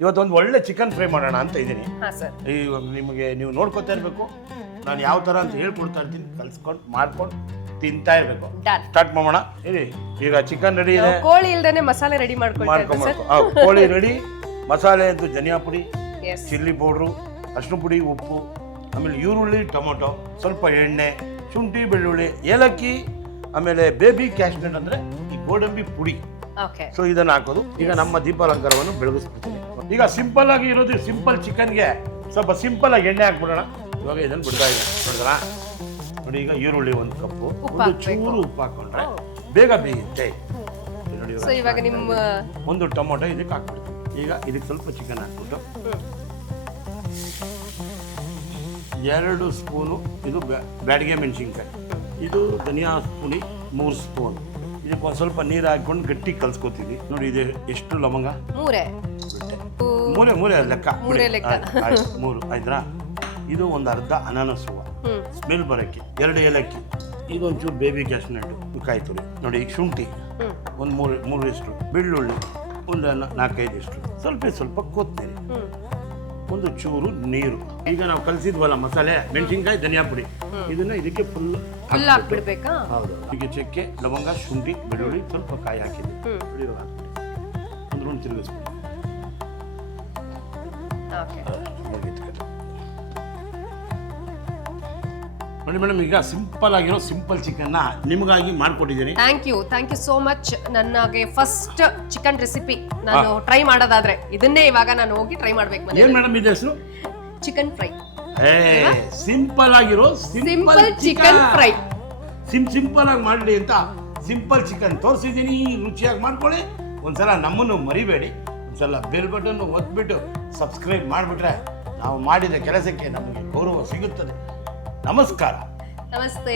ಇವತ್ತೊಂದು ಒಳ್ಳೆ chicken fry ಮಾಡೋಣ ಅಂತ ಇದ್ದೀನಿ. ಹಾಂ ಸರ್. ಇವಾಗ ನಿಮಗೆ ನೀವು ನೋಡ್ಕೊತಾ ಇರಬೇಕು, ನಾನು ಯಾವ ಥರ ಅಂತ ಹೇಳ್ಕೊಡ್ತಾ ಇರ್ತೀನಿ, ಕಲ್ಸ್ಕೊಂಡು ಮಾಡ್ಕೊಂಡು ತಿಂತಾ ಇರಬೇಕು. ಸ್ಟಾರ್ಟ್ ಮಾಡೋಣ. ಇರಿ, ಈಗ ಚಿಕನ್ ರೆಡಿ ಇದೆ. ಕೋಳಿ ಇಲ್ದೇನೆ ಮಸಾಲೆ ರೆಡಿ ಮಾಡ್ಕೊಂಡು ಕೋಳಿ ರೆಡಿ. ಮಸಾಲೆ ಅಂತೂ ಧನಿಯಾ ಪುಡಿ, ಚಿಲ್ಲಿ ಪೌಡ್ರು, ಅರಿಶಿನ ಪುಡಿ, ಉಪ್ಪು, ಆಮೇಲೆ ಈರುಳ್ಳಿ, ಟೊಮೊಟೊ, ಸ್ವಲ್ಪ ಎಣ್ಣೆ, ಶುಂಠಿ, ಬೆಳ್ಳುಳ್ಳಿ, ಏಲಕ್ಕಿ, ಆಮೇಲೆ ಬೇಬಿ ಕ್ಯಾಶ್ನಟ್ ಅಂದರೆ ಈ ಗೋಡಂಬಿ ಪುಡಿ. ಸೊ ಇದನ್ನು ಹಾಕೋದು. ಈಗ ನಮ್ಮ ದೀಪಾಲಂಕಾರವನ್ನು ಬೆಳಗಿಸ್ಬಿಡ್ತೀನಿ. ಈಗ ಸಿಂಪಲ್ ಆಗಿ ಇರೋದು, ಸಿಂಪಲ್ ಚಿಕನ್ಗೆ ಸ್ವಲ್ಪ ಸಿಂಪಲ್ ಆಗಿ ಎಣ್ಣೆ ಹಾಕ್ಬಿಡೋಣ. ಇವಾಗ ಇದನ್ನು ಬಿಡ್ತಾ ಇದೆ ನೋಡಿದ್ರಾ ನೋಡಿ. ಈಗ ಈರುಳ್ಳಿ 1 ಕಪ್ಪು, ಒಂದು ಚೂರು ಉಪ್ಪು ಹಾಕೊಂಡ್ರೆ ಬೇಗ ಬೇಯುತ್ತೆ ನೋಡಿ. ಇವಾಗ ನಿಮ್ಮ ಒಂದು ಟೊಮೊಟೊ ಇದಕ್ಕೆ ಹಾಕ್ಬಿಡ್ತೀವಿ. ಈಗ ಇದಕ್ಕೆ ಸ್ವಲ್ಪ ಚಿಕನ್ ಹಾಕ್ಬಿಟ್ಟು 2 ಸ್ಪೂನು ಇದು ಬ್ಯಾಡಿಗೆ ಮೆಣಸಿನ್ಕಾಯಿ, ಇದು ಧನಿಯಾ ಪುಡಿ 3 ಸ್ಪೂನ್. ಇದಕ್ಕೆ ಒಂದು ಸ್ವಲ್ಪ ನೀರು ಹಾಕೊಂಡು ಗಟ್ಟಿ ಕಲ್ಸ್ಕೊತೀವಿ ನೋಡಿ. ಇದು ಎಷ್ಟು ಲವಂಗ? ಮೂರೇ ಲೆಕ್ಕ. 3 ಆಯ್ತಾ? ಇದು ಒಂದು ಅರ್ಧ ಅನಾನಸ್ ಹೂವು ಸ್ಮೆಲ್ ಬರೋಕ್ಕೆ, 2 ಏಲಕ್ಕಿ, ಇದೊಂಚೂರು ಬೇಬಿ ಕ್ಯಾಶ್ನಟ್, ಕಾಯಿ ತುರಿ ನೋಡಿ. ಈಗ ಶುಂಠಿ ಒಂದು 3 ಎಷ್ಟು, ಬೆಳ್ಳುಳ್ಳಿ ಒಂದು 4-5 ಎಷ್ಟು, ಸ್ವಲ್ಪ ಕೊತ್ತಂಬರಿ, ಒಂದು ಚೂರು ನೀರು. ಈಗ ನಾವು ಕಲಸಿದ್ವಲ್ಲ ಮಸಾಲೆ, ಮೆಣಸಿನ್ಕಾಯಿ, ಧನಿಯಾ ಪುಡಿ, ಇದನ್ನ ಇದಕ್ಕೆ ಫುಲ್ ಹಾಕ್ಬಿಡ್ಬೇಕಾ? ಹೌದು. ಈಗ ಚಕ್ಕೆ, ಲವಂಗ, ಶುಂಠಿ, ಬೆಳ್ಳುಳ್ಳಿ, ಸ್ವಲ್ಪ ಕಾಯಿ ಹಾಕಿದ್ವಿ. ಒಂದು ರೌಂಡ್ ತಿರುಗಿಸ್ಬಿಡಿ. ನೋಡಿ ಮೇಡಮ್, ಈಗ ಸಿಂಪಲ್ ಆಗಿರೋ ಸಿಂಪಲ್ ಚಿಕನ್ನ ನಿಮಗಾಗಿ ಮಾಡ್ಕೊಟ್ಟಿದ್ದೀನಿ. Thank you so much. ನನಗೆ ಫಸ್ಟ್ ಚಿಕನ್ ರೆಸಿಪಿ ನಾನು ಟ್ರೈ ಮಾಡೋದಾದ್ರೆ ಇದನ್ನೇ ಇವಾಗ ನಾನು ಹೋಗಿ ಟ್ರೈ ಮಾಡ್ಬೇಕು. ಏನ್ ಮೇಡಮ್ ಇದೆ ಹೆಸರು? Chicken fry. ಸಿಂಪಲ್ ಆಗಿರೋ ಸಿಂಪಲ್ ಚಿಕನ್ ಫ್ರೈ. ಸಿಂಪಲ್ ಆಗಿ ಮಾಡಲಿ ಅಂತ ಸಿಂಪಲ್ ಚಿಕನ್ ತೋರಿಸಿದ್ದೀನಿ. ರುಚಿಯಾಗಿ ಮಾಡ್ಕೊಳ್ಳಿ. ಒಂದ್ಸಲ ನಮ್ಮನ್ನು ಮರಿಬೇಡಿ. ಒಂದ್ಸಲ ಬೆಲ್ ಬಟನ್ ಒತ್ಬಿಟ್ಟು ಸಬ್ಸ್ಕ್ರೈಬ್ ಮಾಡಿಬಿಟ್ರೆ ನಾವು ಮಾಡಿದ ಕೆಲಸಕ್ಕೆ ನಮಗೆ ಗೌರವ ಸಿಗುತ್ತದೆ. ನಮಸ್ಕಾರ. ನಮಸ್ತೆ.